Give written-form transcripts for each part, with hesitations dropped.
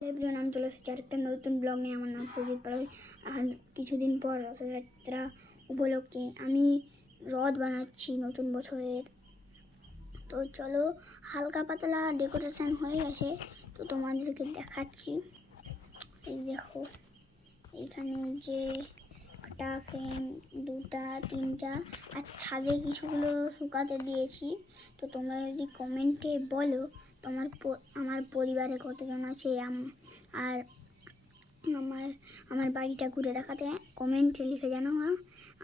Everyone, আমি চলে এসেছি আরেকটা নতুন ব্লগ নিয়ে। আমার নাম সুজিত পাড়াই। আর কিছুদিন পর রথযাত্রা উপলক্ষে আমি রথ বানাচ্ছি নতুন বছরের। তো চলো, হালকা পাতলা ডেকোরেশন হয়ে গেছে, তো তোমাদেরকে দেখাচ্ছি। এই দেখো, এইখানে যে একটা ফ্রেম, দুটা তিনটা, আর ছাদে কিছুগুলো শুকাতে দিয়েছি। তো তোমরা যদি কমেন্টে বলো আমার পরিবারে কতজন আছে, আর আমার বাড়িটা ঘুরে দেখাতে কমেন্টে লিখে জানো,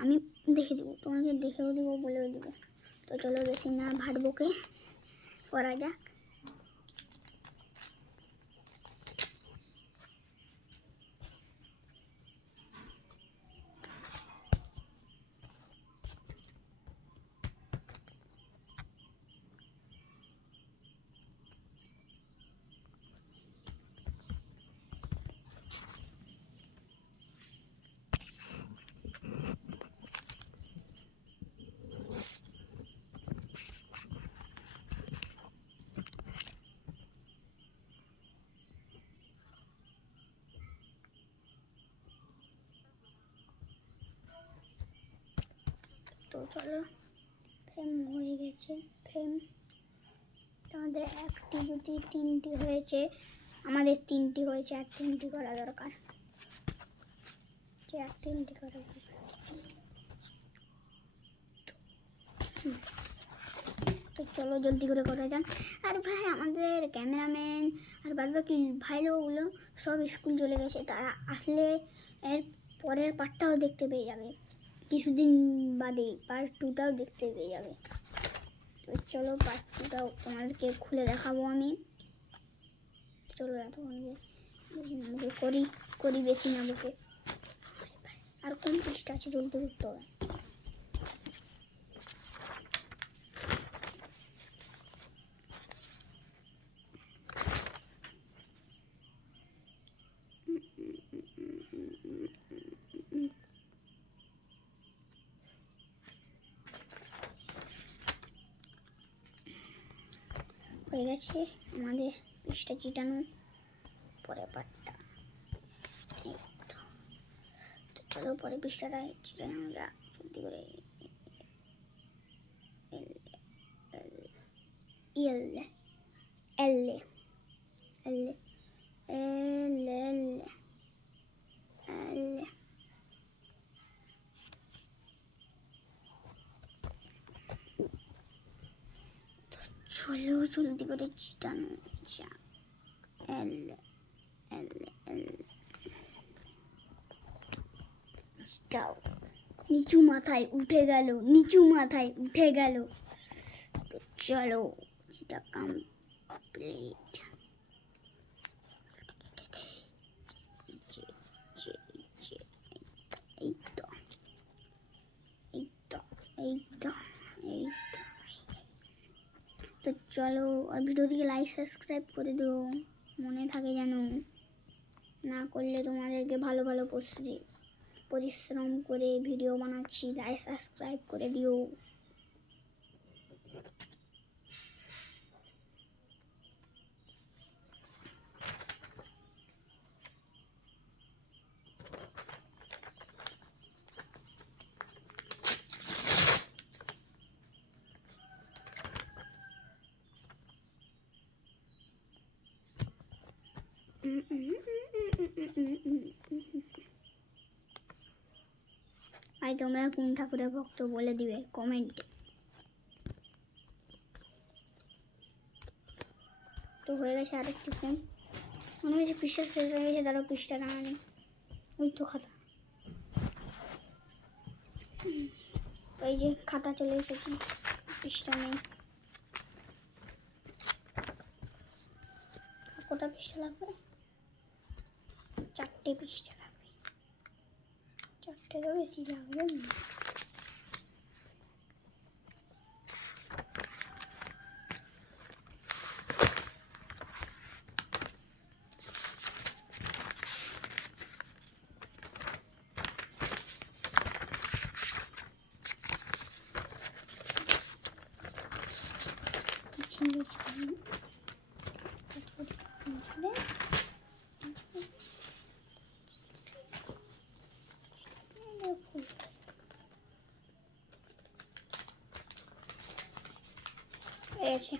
আমি দেখে দেবো, তোমাকে দেখেও দেবো, বলেও দেবো। তো চলো, বেশি না ভাটবোকে করা যাক। তো চলো, ফ্রেম হয়ে গেছে। ফ্রেম তোমাদের একটি দুটি তিনটি হয়েছে, আমাদের তিনটি হয়েছে, আর তিনটি করা দরকার। আর তিনটি করা দরকার। তো চলো জলদি করে করা যাক। আর ভাই, আমাদের ক্যামেরাম্যান আর বাদবাকি ভাই লোকগুলো সব স্কুল চলে গেছে, তারা আসলে এর পরের পার্টটাও দেখতে পেয়ে যাবে, কিছুদিন বাদেই পার্ট 2টাও দেখতে পেয়ে যাবে। তো চলো, পার্ট 2টাও তোমাদেরকে খুলে দেখাবো আমি। চলো, এতক্ষণকে করি বেশি না বকে। আর কোন পৃষ্ঠা আছে, জলদি করতে হবে। হয়ে গেছে আমাদের পৃষ্ঠা চিটানো, পরের পার্টটা। তো চলো, পরের পৃষ্ঠাটা চিটানো যাক জলদি করে। চলো জলদি করে চিটানো যাক। নিচু মাথায় উঠে গেল। তো চলো, এটা কমপ্লিট। এই তো তো চলো, আর ভিডিওটিকে লাইক সাবস্ক্রাইব করে দিও, মনে থাকে যেন। না করলে তোমাদেরকে ভালো পরিশ্রম করে ভিডিও বানাচ্ছি, লাইক সাবস্ক্রাইব করে দিও। ভাই, তোমরা কোন ঠাকুরের ভক্ত বলে দিবে কমেন্টে। তো হয়ে গেছে আরেকটি ফোন, মনে হয়েছে পৃষ্ঠা শেষ হয়ে গেছে। তারও পৃষ্ঠা টানা নেই, ওই তো খাতা। তো এই যে খাতা চলে এসেছে, পৃষ্ঠা নেই। কটা পৃষ্ঠা লাগবে? 4টে পৃষ্ঠা লাগবে। 4টে তো বেশি লাগবে না। গেছে।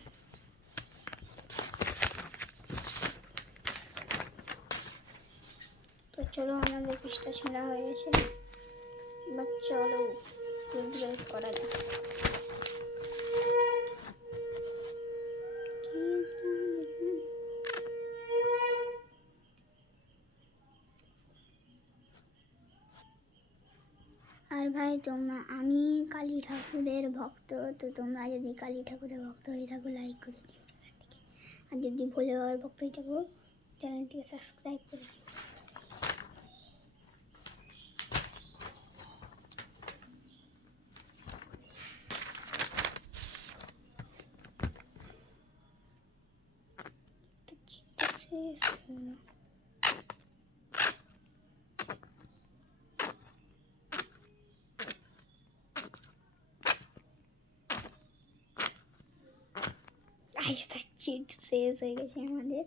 তো চলো আমাদের পিসটা ছেঁড়া হয়ে গেছে, এবার চলো বের করা যাক। আর ভাই তোমরা, আমি কালী ঠাকুরের ভক্ত, তো তোমরা যদি কালী ঠাকুরের ভক্ত হয়ে থাকো লাইক করে দিও চ্যানেলটিকে, আর যদি ভোলে বাবার ভক্ত হয়ে থাকো চ্যানেলটিকে সাবস্ক্রাইব করে দিও। আইসটা চিট শেষ হয়ে গেছে আমাদের।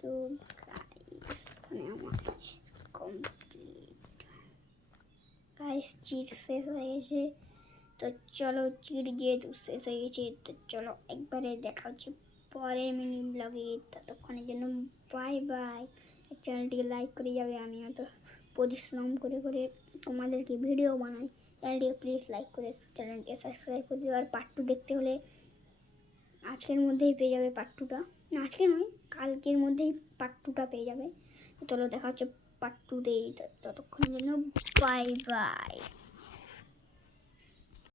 তো আমার কমপ্লিট গাইস, চিট শেষ হয়ে গেছে। তো চলো চিট যেহেতু শেষ হয়ে গেছে, তো চলো একবারে দেখা হচ্ছে পরের মিনি ব্লগে। ততক্ষণের জন্য বাই বাই। চ্যানেলটিকে লাইক করে যাবে, আমি অত পরিশ্রম করে করে তোমাদেরকে ভিডিও বানাই। চ্যানেলটিকে প্লিজ লাইক করে চ্যানেলটিকে সাবস্ক্রাইব করে দিও। আর পার্ট 2 দেখতে হলে আজকের মধ্যেই পেয়ে যাবে পার্ট 2টা, না আজকে নয়, কালকের মধ্যেই পার্ট 2টা পেয়ে যাবে। চলো দেখা হচ্ছে পার্ট 2তেই। ততক্ষণের জন্য বাই বাই।